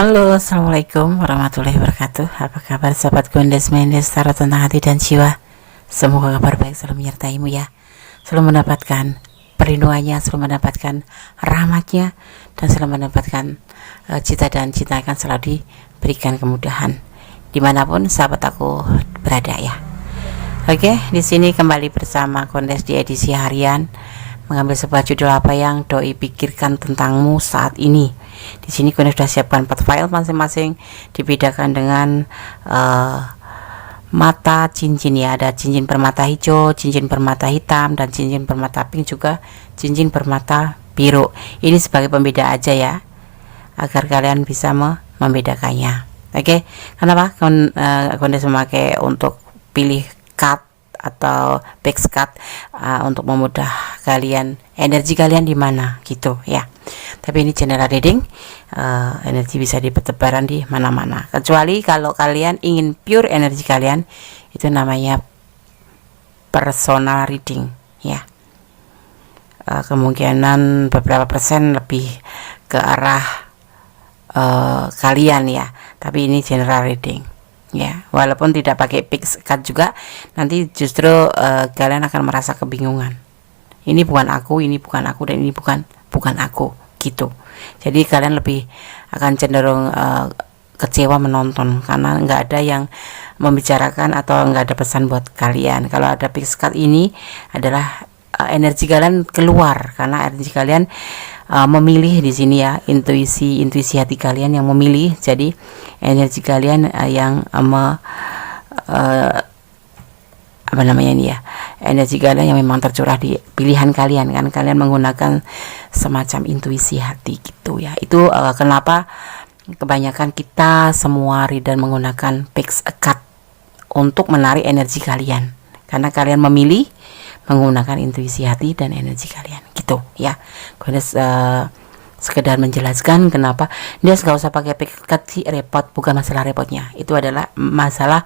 Halo, assalamualaikum warahmatullahi wabarakatuh. Apa kabar sahabat Gondes Mendes Tarot tentang hati dan jiwa? Semoga kabar baik selalu menyertaimu ya. Selalu mendapatkan perlindungannya, selalu mendapatkan rahmatnya, dan selalu mendapatkan cita dan cinta akan selalu diberikan kemudahan dimanapun sahabat aku berada ya. Oke, di sini kembali bersama Gondes di edisi harian, mengambil sebuah judul apa yang doi pikirkan tentangmu saat ini. Di sini kalian sudah siapkan 4 file masing-masing, dibedakan dengan mata cincin ya. Ada cincin permata hijau, cincin permata hitam, dan cincin permata pink, juga cincin permata biru. Ini sebagai pembeda aja ya, agar kalian bisa membedakannya. Oke, kenapa Gondes memakai untuk pilih card atau back card untuk memudah kalian, energi kalian di mana gitu ya. Tapi ini general reading, energi bisa bertebaran di mana-mana, kecuali kalau kalian ingin pure energi kalian, itu namanya personal reading ya. Kemungkinan beberapa persen lebih ke arah kalian ya, tapi ini general reading ya. Walaupun tidak pakai fix card juga, nanti justru kalian akan merasa kebingungan. Ini bukan aku, ini bukan aku, dan ini bukan aku gitu. Jadi kalian lebih akan cenderung kecewa menonton karena nggak ada yang membicarakan atau nggak ada pesan buat kalian. Kalau ada fix card ini adalah energi kalian keluar, karena energi kalian memilih di sini ya, intuisi hati kalian yang memilih. Jadi energi kalian yang apa namanya ini ya, energi kalian yang memang tercurah di pilihan kalian, kan kalian menggunakan semacam intuisi hati gitu ya. Itu kenapa kebanyakan kita semua reader menggunakan fix card untuk menarik energi kalian, karena kalian memilih menggunakan intuisi hati dan energi kalian gitu ya. Gue sekedar menjelaskan kenapa dia nggak usah pakai fix card sih, repot. Bukan masalah repotnya, itu adalah masalah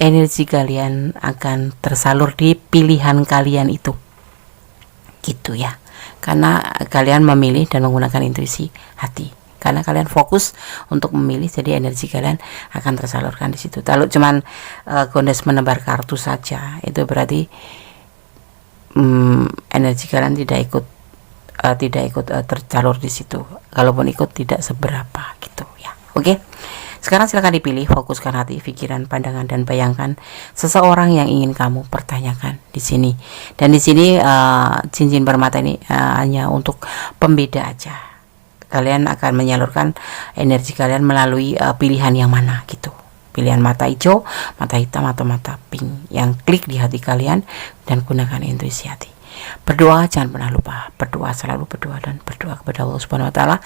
energi kalian akan tersalur di pilihan kalian itu gitu ya, karena kalian memilih dan menggunakan intuisi hati, karena kalian fokus untuk memilih, jadi energi kalian akan tersalurkan di situ. Kalau cuman Gondes menebar kartu saja, itu berarti energi kalian tidak ikut tersalur di situ. Kalaupun ikut, tidak seberapa gitu ya. Oke. Sekarang silakan dipilih, fokuskan hati, pikiran, pandangan, dan bayangkan seseorang yang ingin kamu pertanyakan di sini. Dan di sini cincin permata ini hanya untuk pembeda aja. Kalian akan menyalurkan energi kalian melalui pilihan yang mana gitu. Pilihan mata hijau, mata hitam, atau mata pink yang klik di hati kalian, dan gunakan intuisi hati. Berdoa, jangan pernah lupa berdoa, selalu berdoa, dan berdoa kepada Allah Subhanahu wa taala,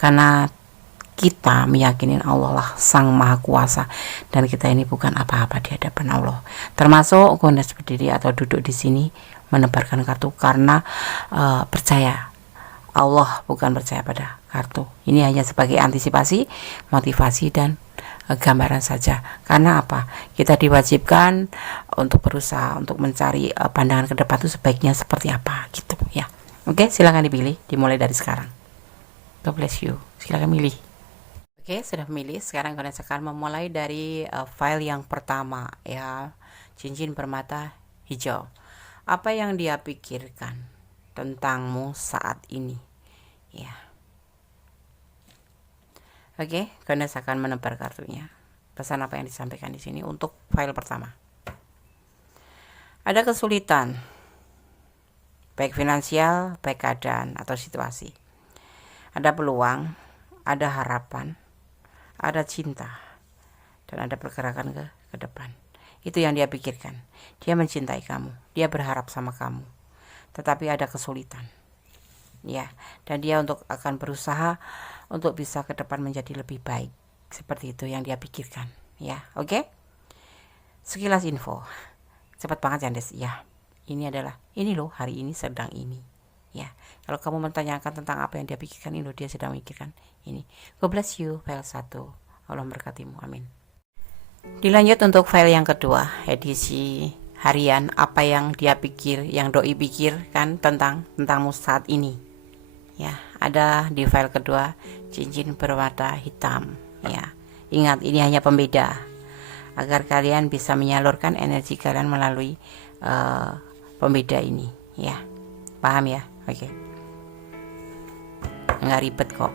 karena kita meyakini Allah lah Sang Maha Kuasa, dan kita ini bukan apa-apa di hadapan Allah. Termasuk Gondes berdiri atau duduk di sini menebarkan kartu karena percaya Allah, bukan percaya pada kartu. Ini hanya sebagai antisipasi, motivasi, dan gambaran saja. Karena apa? Kita diwajibkan untuk berusaha untuk mencari pandangan ke depan itu sebaiknya seperti apa gitu ya. Oke, silakan dipilih, dimulai dari sekarang. God bless you. Silakan milih. Oke, sudah memilih. Sekarang kalian akan memulai dari file yang pertama ya, cincin permata hijau. Apa yang dia pikirkan tentangmu saat ini ya. Oke, kalian akan menebar kartunya. Pesan apa yang disampaikan di sini untuk file pertama. Ada kesulitan, baik finansial, baik keadaan atau situasi. Ada peluang, ada harapan, ada cinta, dan ada pergerakan ke depan. Itu yang dia pikirkan. Dia mencintai kamu, dia berharap sama kamu, tetapi ada kesulitan ya, dan dia akan berusaha untuk bisa ke depan menjadi lebih baik. Seperti itu yang dia pikirkan ya. Oke, sekilas info, cepat banget Jandes ya. Ini loh, hari ini sedang ini ya. Kalau kamu menanyakan tentang apa yang dia pikirkan, ini dia sedang memikirkan ini. God bless you, file 1. Allah memberkatimu, amin. Dilanjut untuk file yang kedua, edisi harian, apa yang dia pikir, yang doi pikirkan tentangmu saat ini ya. Ada di file kedua cincin berwarna hitam Ya, ingat ini hanya pembeda agar kalian bisa menyalurkan energi kalian melalui pembeda ini, ya. Paham ya? Oke. Nggak ribet kok.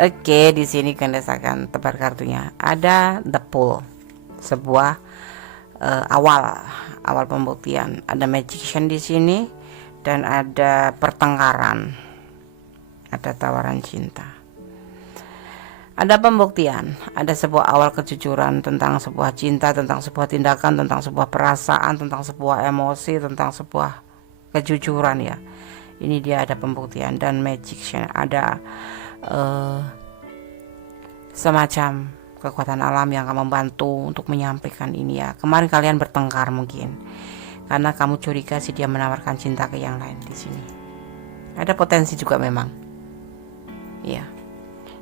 Oke, di sini kalian akan tebar kartunya. Ada the pool, sebuah awal pembuktian. Ada magician di sini dan ada pertengkaran. Ada tawaran cinta. Ada pembuktian, ada sebuah awal kejujuran tentang sebuah cinta, tentang sebuah tindakan, tentang sebuah perasaan, tentang sebuah emosi, tentang sebuah kejujuran ya. Ini dia ada pembuktian dan magician, ada semacam kekuatan alam yang akan membantu untuk menyampaikan ini ya. Kemarin kalian bertengkar mungkin karena kamu curiga sih dia menawarkan cinta ke yang lain di sini. Ada potensi juga memang. Ya.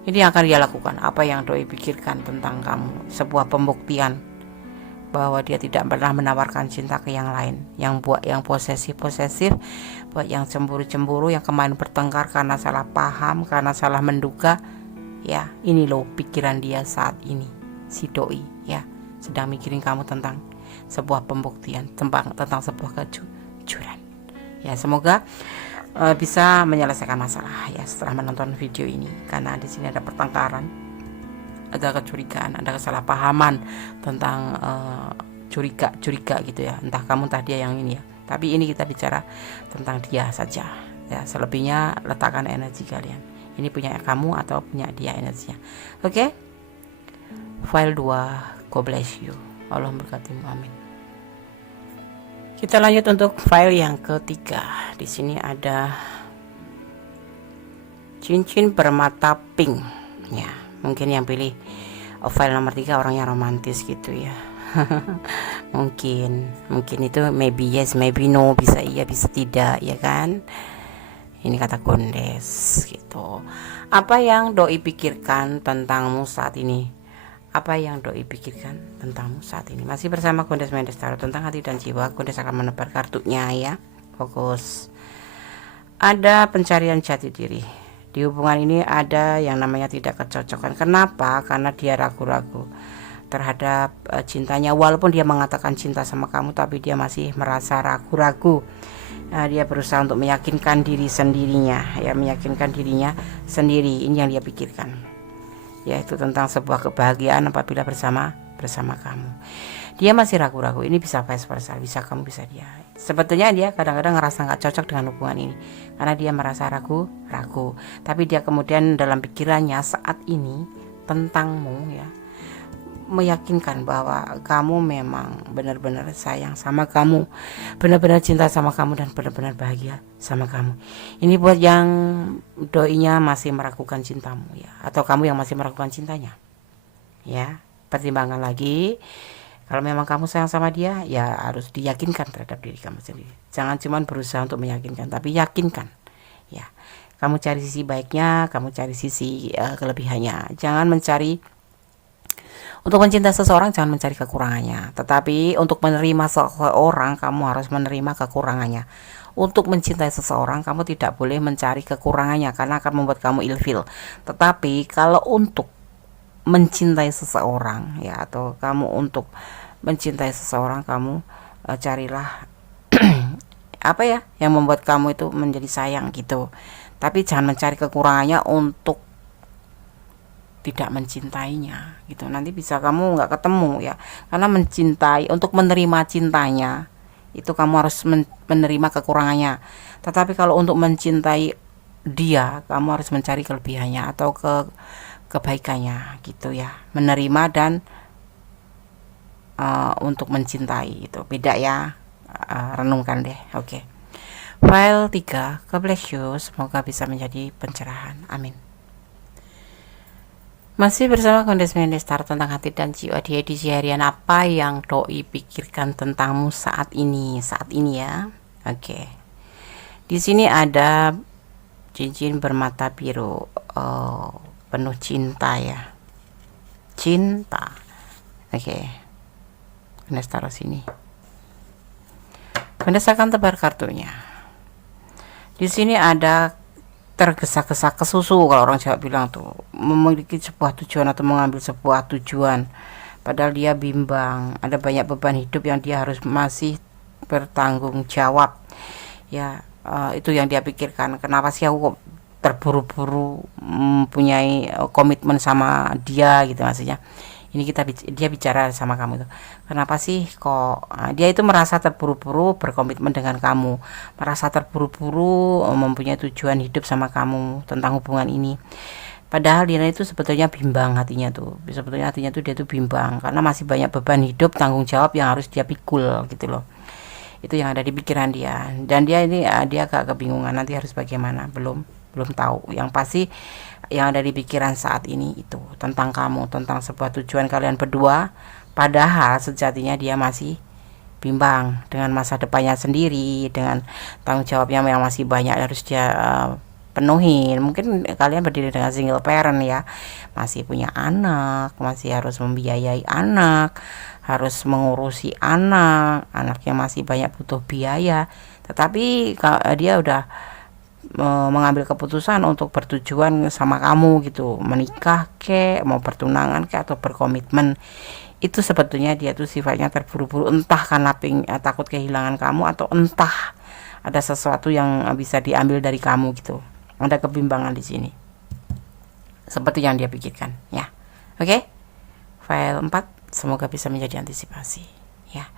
Ini yang akan dia lakukan, apa yang doi pikirkan tentang kamu, sebuah pembuktian bahwa dia tidak pernah menawarkan cinta ke yang lain, yang posesif, buat yang cemburu, yang kemarin bertengkar karena salah paham, karena salah menduga. Ya, ini loh pikiran dia saat ini, si doi ya, sedang mikirin kamu tentang sebuah pembuktian, tentang sebuah kejujuran. Ya, semoga bisa menyelesaikan masalah ya setelah menonton video ini, karena di sini ada pertengkaran, ada kecurigaan, ada kesalahpahaman tentang curiga gitu ya, entah kamu entah dia yang ini ya, tapi ini kita bicara tentang dia saja ya, selebihnya letakkan energi kalian, ini punya kamu atau punya dia energinya. Oke? File 2, God bless you, Allah berkatimu, amin. Kita lanjut untuk file yang ketiga. Di sini ada cincin bermata pink. Ya, mungkin yang pilih file nomor 3 orangnya romantis gitu ya. mungkin itu maybe yes, maybe no, bisa iya, bisa tidak, ya kan? Ini kata Gondes gitu. Apa yang doi pikirkan tentangmu saat ini? Apa yang doi pikirkan tentangmu saat ini? Masih bersama Gondes Mendes Tarot tentang hati dan jiwa. Gondes akan menebar kartunya ya. Fokus. Ada pencarian jati diri. Di hubungan ini ada yang namanya tidak kecocokan. Kenapa? Karena dia ragu-ragu terhadap cintanya. Walaupun dia mengatakan cinta sama kamu, tapi dia masih merasa ragu-ragu. Dia berusaha untuk meyakinkan diri sendirinya, ya, meyakinkan dirinya sendiri. Ini yang dia pikirkan, yaitu tentang sebuah kebahagiaan apabila bersama kamu. Dia masih ragu-ragu. Ini bisa vice versa, bisa kamu, bisa dia. Sebetulnya dia kadang-kadang ngerasa nggak cocok dengan hubungan ini karena dia merasa ragu-ragu. Tapi dia kemudian dalam pikirannya saat ini tentangmu ya, meyakinkan bahwa kamu memang benar-benar sayang sama kamu, benar-benar cinta sama kamu, dan benar-benar bahagia sama kamu. Ini buat yang doinya masih meragukan cintamu ya, atau kamu yang masih meragukan cintanya. Ya, pertimbangkan lagi. Kalau memang kamu sayang sama dia, ya harus diyakinkan terhadap diri kamu sendiri. Jangan cuma berusaha untuk meyakinkan, tapi yakinkan. Ya, kamu cari sisi baiknya, kamu cari sisi kelebihannya. Jangan mencari Untuk mencintai seseorang jangan mencari kekurangannya, tetapi untuk menerima seseorang kamu harus menerima kekurangannya. Untuk mencintai seseorang kamu tidak boleh mencari kekurangannya karena akan membuat kamu ilfil. Tetapi kalau untuk mencintai seseorang ya, atau kamu untuk mencintai seseorang, kamu carilah apa ya yang membuat kamu itu menjadi sayang gitu. Tapi jangan mencari kekurangannya untuk tidak mencintainya gitu. Nanti bisa kamu nggak ketemu ya, karena mencintai, untuk menerima cintanya itu kamu harus menerima kekurangannya. Tetapi kalau untuk mencintai dia, kamu harus mencari kelebihannya atau kebaikannya gitu ya. Menerima dan untuk mencintai itu beda ya. Renungkan deh. Oke. File 3, God bless you, semoga bisa menjadi pencerahan, amin. Masih bersama Gondes Mendes Tarot tentang hati dan jiwa di edisi harian. Apa yang doi pikirkan tentangmu saat ini ya. Oke. Di sini ada cincin bermata biru, penuh cinta ya. Cinta. Oke. Gondes taruh sini. Gondes akan tebar kartunya. Di sini ada tergesa-gesa ke susu, kalau orang Jawa bilang tuh, memiliki sebuah tujuan atau mengambil sebuah tujuan, padahal dia bimbang, ada banyak beban hidup yang dia harus masih bertanggung jawab ya. Itu yang dia pikirkan, kenapa sih aku kok terburu-buru mempunyai komitmen sama dia gitu maksudnya. Ini dia bicara sama kamu tuh, kenapa sih kok dia itu merasa terburu-buru berkomitmen dengan kamu, merasa terburu-buru mempunyai tujuan hidup sama kamu tentang hubungan ini. Padahal dia itu sebetulnya bimbang hatinya tuh, sebetulnya hatinya tuh dia tuh bimbang karena masih banyak beban hidup, tanggung jawab yang harus dia pikul gitu loh. Itu yang ada di pikiran dia, dan dia ini dia agak kebingungan nanti harus bagaimana, belum tahu. Yang pasti yang ada di pikiran saat ini itu tentang kamu, tentang sebuah tujuan kalian berdua, padahal sejatinya dia masih bimbang dengan masa depannya sendiri, dengan tanggung jawabnya yang masih banyak harus dia penuhin. Mungkin kalian berdiri dengan single parent ya, masih punya anak, masih harus membiayai anak, harus mengurusi anaknya masih banyak butuh biaya. Tetapi dia udah mengambil keputusan untuk bertujuan sama kamu gitu, menikah ke, mau pertunangan ke, atau berkomitmen. Itu sebetulnya dia tuh sifatnya terburu-buru, entah karena takut kehilangan kamu, atau entah ada sesuatu yang bisa diambil dari kamu gitu. Ada kebimbangan di sini, seperti yang dia pikirkan ya. Oke, file 4 semoga bisa menjadi antisipasi ya.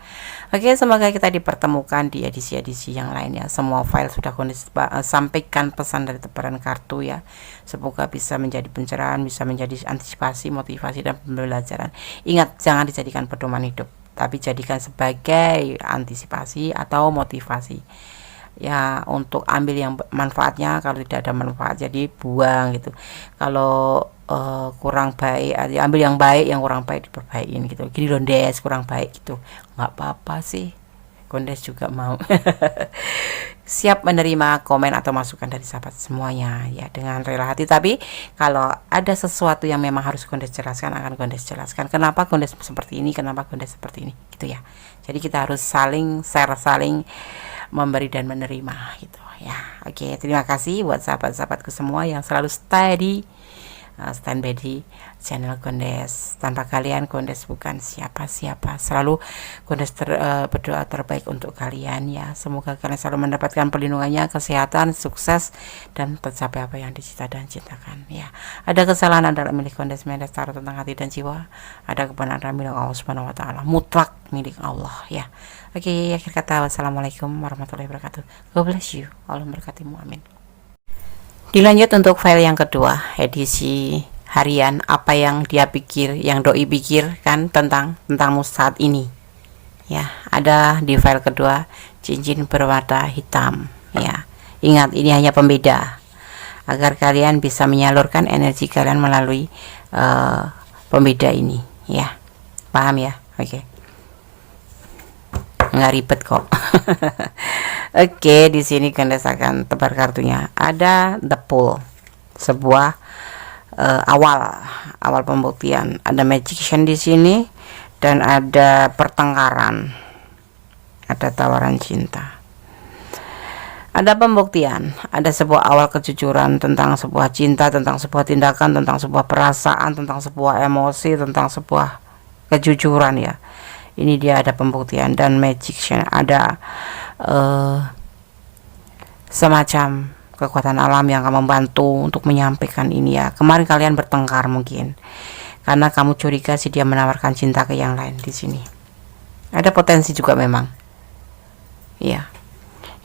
Oke, semoga kita dipertemukan di edisi-edisi yang lain ya. Semua file sudah kondisi sampaikan pesan dari tebaran kartu ya. Semoga bisa menjadi pencerahan, bisa menjadi antisipasi, motivasi, dan pembelajaran. Ingat, jangan dijadikan pedoman hidup, tapi jadikan sebagai antisipasi atau motivasi ya, untuk ambil yang manfaatnya. Kalau tidak ada manfaat jadi buang gitu. Kalau kurang baik ambil yang baik, yang kurang baik diperbaikin gitu. Gini Gondes, kurang baik gitu, nggak apa-apa sih, Gondes juga mau siap menerima komen atau masukan dari sahabat semuanya ya, dengan rela hati. Tapi kalau ada sesuatu yang memang harus Gondes jelaskan, akan Gondes jelaskan kenapa Gondes seperti ini, kenapa Gondes seperti ini gitu ya. Jadi kita harus saling share, saling memberi dan menerima gitu ya. Oke, terima kasih buat sahabat-sahabatku semua yang selalu standby di channel Gondes. Tanpa kalian Gondes bukan siapa-siapa. Selalu Gondes berdoa terbaik untuk kalian ya. Semoga kalian selalu mendapatkan perlindungannya, kesehatan, sukses, dan tercapai apa yang dicita dan cintakan ya. Ada kesalahan adalah milik Gondes Mendes taruh tentang hati dan jiwa. Ada kebenaran milik Allah Subhanahu wa taala, mutlak milik Allah ya. Oke, akhir kata, wassalamualaikum warahmatullahi wabarakatuh. God bless you. Allah memberkatimu, amin. Dilanjut untuk file yang kedua, edisi harian, apa yang dia pikir, yang doi pikirkan tentangmu saat ini ya. Ada di file kedua, cincin berwarna hitam ya. Ingat, ini hanya pembeda agar kalian bisa menyalurkan energi kalian melalui pembeda ini ya. Paham ya? Oke. Nggak ribet kok. Oke, di sini Gondes akan tebar kartunya. Ada the pool, sebuah awal pembuktian. Ada magician di sini, dan ada pertengkaran, ada tawaran cinta, ada pembuktian, ada sebuah awal kejujuran tentang sebuah cinta, tentang sebuah tindakan, tentang sebuah perasaan, tentang sebuah emosi, tentang sebuah kejujuran ya. Ini dia ada pembuktian, dan magician ada semacam kekuatan alam yang akan membantu untuk menyampaikan ini ya. Kemarin kalian bertengkar mungkin karena kamu curiga sih dia menawarkan cinta ke yang lain. Di sini ada potensi juga memang ya.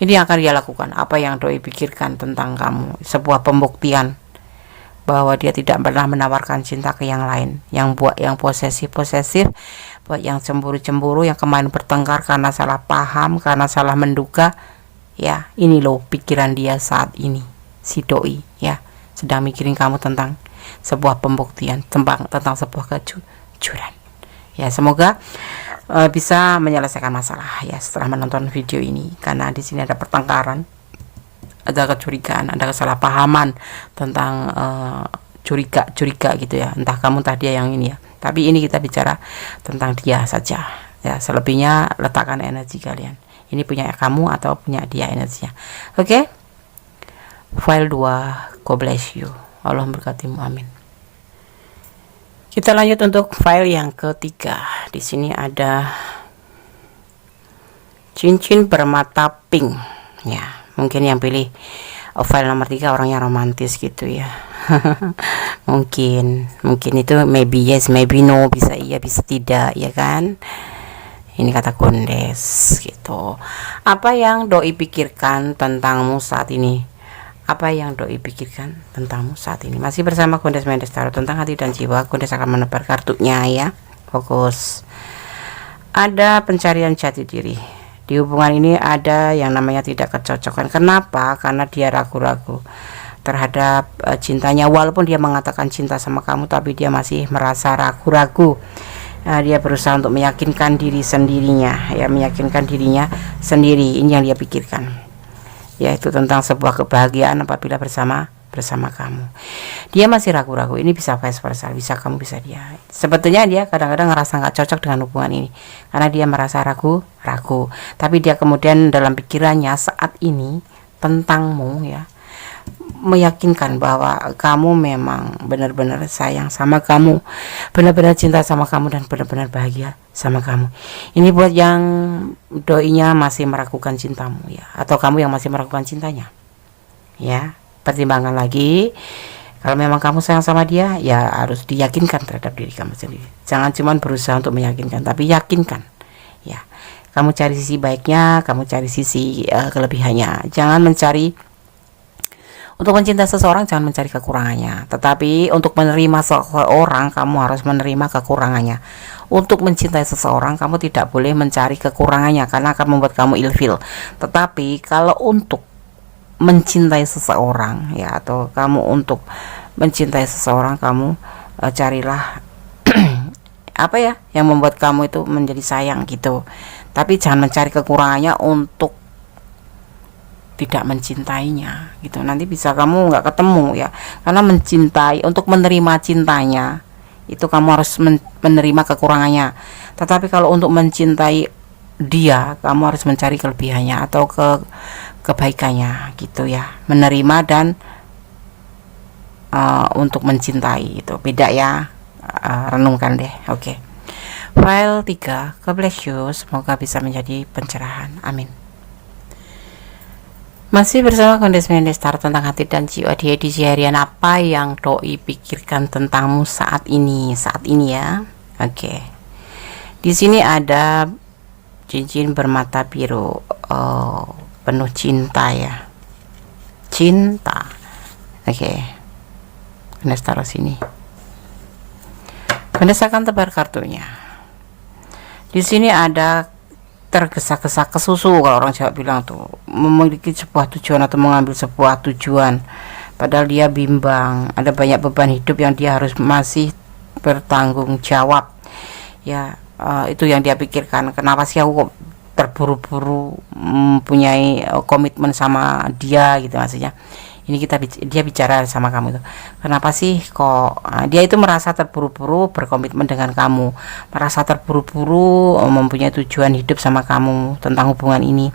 Ini yang akan dia lakukan, apa yang doi pikirkan tentang kamu, sebuah pembuktian bahwa dia tidak pernah menawarkan cinta ke yang lain, yang posesif, buat yang cemburu, yang kemarin bertengkar karena salah paham, karena salah menduga ya. Ini loh pikiran dia saat ini, si doi ya, sedang mikirin kamu tentang sebuah pembuktian, tentang sebuah kejujuran ya. Semoga bisa menyelesaikan masalah ya setelah menonton video ini, karena di sini ada pertengkaran, ada kecurigaan, ada kesalahpahaman tentang curiga gitu ya, entah kamu entah dia yang ini ya. Tapi ini kita bicara tentang dia saja ya, selebihnya letakkan energi kalian, ini punya kamu atau punya dia energinya. Oke. File 2, God bless you. Allah memberkatimu, amin. Kita lanjut untuk file yang ketiga. Di sini ada cincin bermata pink. Ya, mungkin yang pilih file nomor 3 orangnya romantis gitu ya. mungkin itu maybe yes, maybe no, bisa iya, bisa tidak, ya kan? Ini kata Kondes gitu. Apa yang doi pikirkan tentangmu saat ini? Apa yang doi pikirkan tentangmu saat ini? Masih bersama Kondes Mendes Tarot tentang hati dan jiwa. Kondes akan menebar kartunya ya. Fokus. Ada pencarian jati diri. Di hubungan ini ada yang namanya tidak kecocokan. Kenapa? Karena dia ragu-ragu terhadap cintanya. Walaupun dia mengatakan cinta sama kamu, tapi dia masih merasa ragu-ragu. Dia berusaha untuk meyakinkan diri sendirinya, ya, meyakinkan dirinya sendiri. Ini yang dia pikirkan, yaitu tentang sebuah kebahagiaan apabila bersama kamu. Dia masih ragu-ragu. Ini bisa vice versa, bisa kamu, bisa dia. Sebetulnya dia kadang-kadang ngerasa nggak cocok dengan hubungan ini karena dia merasa ragu-ragu. Tapi dia kemudian dalam pikirannya saat ini tentangmu, ya, meyakinkan bahwa kamu memang benar-benar sayang sama kamu, benar-benar cinta sama kamu, dan benar-benar bahagia sama kamu. Ini buat yang doinya masih meragukan cintamu, ya, atau kamu yang masih meragukan cintanya, ya. Pertimbangkan lagi. Kalau memang kamu sayang sama dia, ya harus diyakinkan terhadap diri kamu sendiri. Jangan cuma berusaha untuk meyakinkan, tapi yakinkan, ya. Kamu cari sisi baiknya, kamu cari sisi kelebihannya. Jangan mencari, untuk mencintai seseorang jangan mencari kekurangannya, tetapi untuk menerima seseorang kamu harus menerima kekurangannya. Untuk mencintai seseorang kamu tidak boleh mencari kekurangannya karena akan membuat kamu ilfil. Tetapi kalau untuk mencintai seseorang, ya, atau kamu untuk mencintai seseorang, kamu carilah apa ya yang membuat kamu itu menjadi sayang gitu. Tapi jangan mencari kekurangannya untuk tidak mencintainya gitu. Nanti bisa kamu nggak ketemu, ya, karena mencintai, untuk menerima cintanya itu kamu harus menerima kekurangannya. Tetapi kalau untuk mencintai dia, kamu harus mencari kelebihannya atau kebaikannya gitu, ya. Menerima dan untuk mencintai itu beda, ya. Renungkan deh. Oke. File 3, God bless you. Semoga bisa menjadi pencerahan, amin. Masih bersama Kondes Mendes Tarot tentang hati dan jiwa di edisi harian. Apa yang doi pikirkan tentangmu saat ini ya. Oke. Di sini ada cincin bermata biru, penuh cinta, ya, cinta. Oke. Kondes taruh sini. Kondes akan tebar kartunya. Di sini ada tergesa-gesa ke susu, kalau orang Jawa bilang tuh, memiliki sebuah tujuan atau mengambil sebuah tujuan padahal dia bimbang. Ada banyak beban hidup yang dia harus masih bertanggung jawab, ya. Itu yang dia pikirkan. Kenapa sih aku kok terburu-buru mempunyai komitmen sama dia gitu, maksudnya. Ini dia bicara sama kamu itu. Kenapa sih kok dia itu merasa terburu-buru berkomitmen dengan kamu, merasa terburu-buru mempunyai tujuan hidup sama kamu tentang hubungan ini.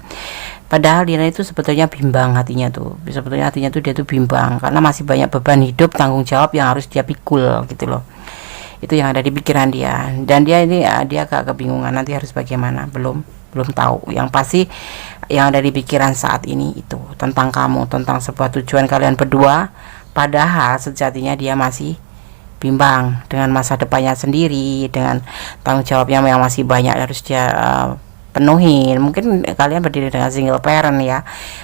Padahal dia itu sebetulnya bimbang hatinya tuh. Sebetulnya hatinya tuh dia tuh bimbang karena masih banyak beban hidup, tanggung jawab yang harus dia pikul gitu loh. Itu yang ada di pikiran dia. Dan dia ini dia agak kebingungan nanti harus bagaimana, belum tahu. Yang pasti yang ada di pikiran saat ini itu tentang kamu, tentang sebuah tujuan kalian berdua. Padahal sejatinya dia masih bimbang dengan masa depannya sendiri, dengan tanggung jawabnya yang masih banyak harus dia penuhin. Mungkin kalian berdiri dengan single parent, ya,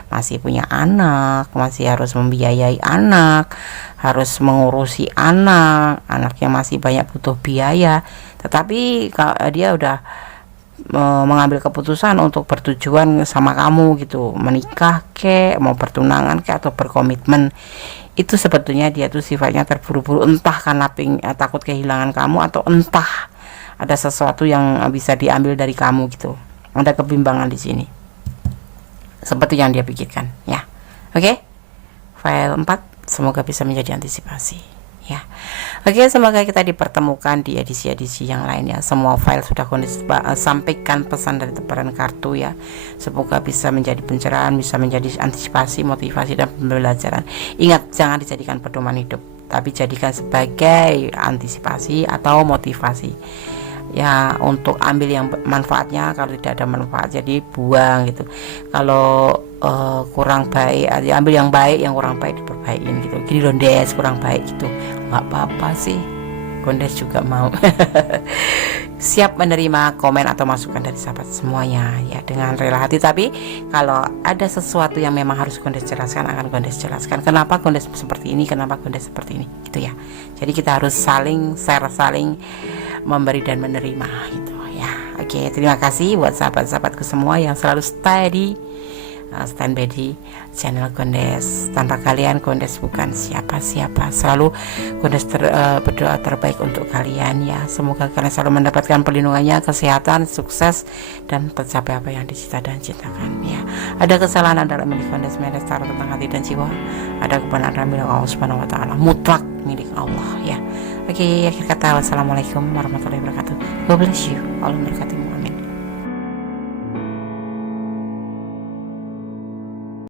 masih punya anak, masih harus membiayai anak, harus mengurusi anaknya masih banyak butuh biaya. Tetapi dia udah mengambil keputusan untuk bertujuan sama kamu gitu, menikah kek, mau bertunangan kek, atau berkomitmen. Itu sebetulnya dia tuh sifatnya terburu-buru, entah karena takut kehilangan kamu, atau entah ada sesuatu yang bisa diambil dari kamu gitu. Ada kebimbangan di sini seperti yang dia pikirkan, ya. Oke. File 4 semoga bisa menjadi antisipasi, ya. Oke, semoga kita dipertemukan di edisi-edisi yang lainnya. Semua file sudah Gondes sampaikan pesan dari tebaran kartu ya. Semoga bisa menjadi pencerahan, bisa menjadi antisipasi, motivasi dan pembelajaran. Ingat, jangan dijadikan pedoman hidup, tapi jadikan sebagai antisipasi atau motivasi ya, untuk ambil yang manfaatnya. Kalau tidak ada manfaat jadi buang gitu. Kalau kurang baik ya ambil yang baik, yang kurang baik diperbaikin gitu. Gini loh Des, kurang baik gitu, nggak apa-apa sih, Gondes juga mau siap menerima komen atau masukan dari sahabat semuanya ya, dengan rela hati. Tapi kalau ada sesuatu yang memang harus Gondes jelaskan, akan Gondes jelaskan kenapa Gondes seperti ini, kenapa Gondes seperti ini gitu ya. Jadi kita harus saling share, saling memberi dan menerima gitu ya. Oke, terima kasih buat sahabat-sahabatku semua yang selalu standby di channel Gondes. Tanpa kalian Gondes bukan siapa-siapa. Selalu Gondes berdoa terbaik untuk kalian ya. Semoga kalian selalu mendapatkan perlindungannya, kesehatan, sukses, dan tercapai apa yang dicita dan cintakan ya. Ada kesalahan adalah milik Gondes taruh tentang hati dan jiwa. Ada kebenaran milik Allah Subhanahu wa taala, mutlak milik Allah ya. Oke, akhir kata wassalamualaikum warahmatullahi wabarakatuh. God bless you. Allah memberkati.